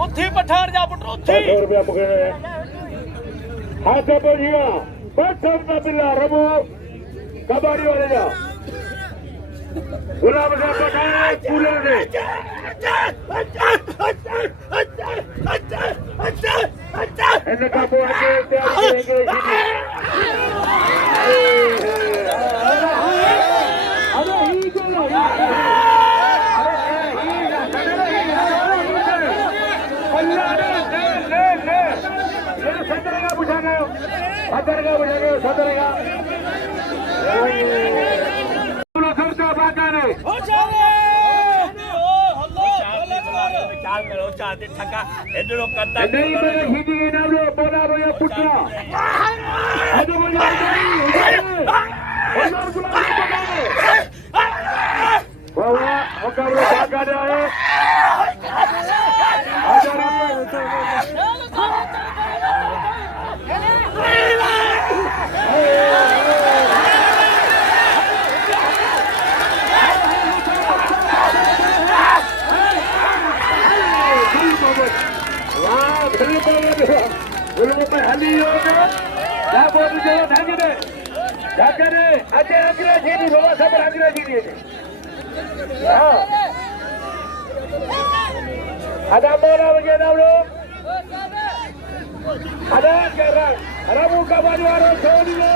उथी पठार जा पुट उथी 100 रुपया पकड़े हाथ बोलिया बस अपना बिल्ला रबू कबाड़ी वाले जा गुलाब साहब पठाए कूलर दे इनका को आगे तैयार करेंगे अरे ही जो सतरेगा बुझाना सतरेगा चाल करो चाहते ठका एडरो करता नहीं मेरे हिंदी के नाम लो बोला भैया पुटना अरे बोला बाबा मुकाबला भागा रहा है हली होगा क्या बोल रहे हो ढंग दे जाके रे आजे अंग्रेजी नहीं बाबा सब अंग्रेजी नहीं हां आधा बोला मुझे नाम लो आधा कर रहा अरे वो कबाड़ी वालों छोड़ दो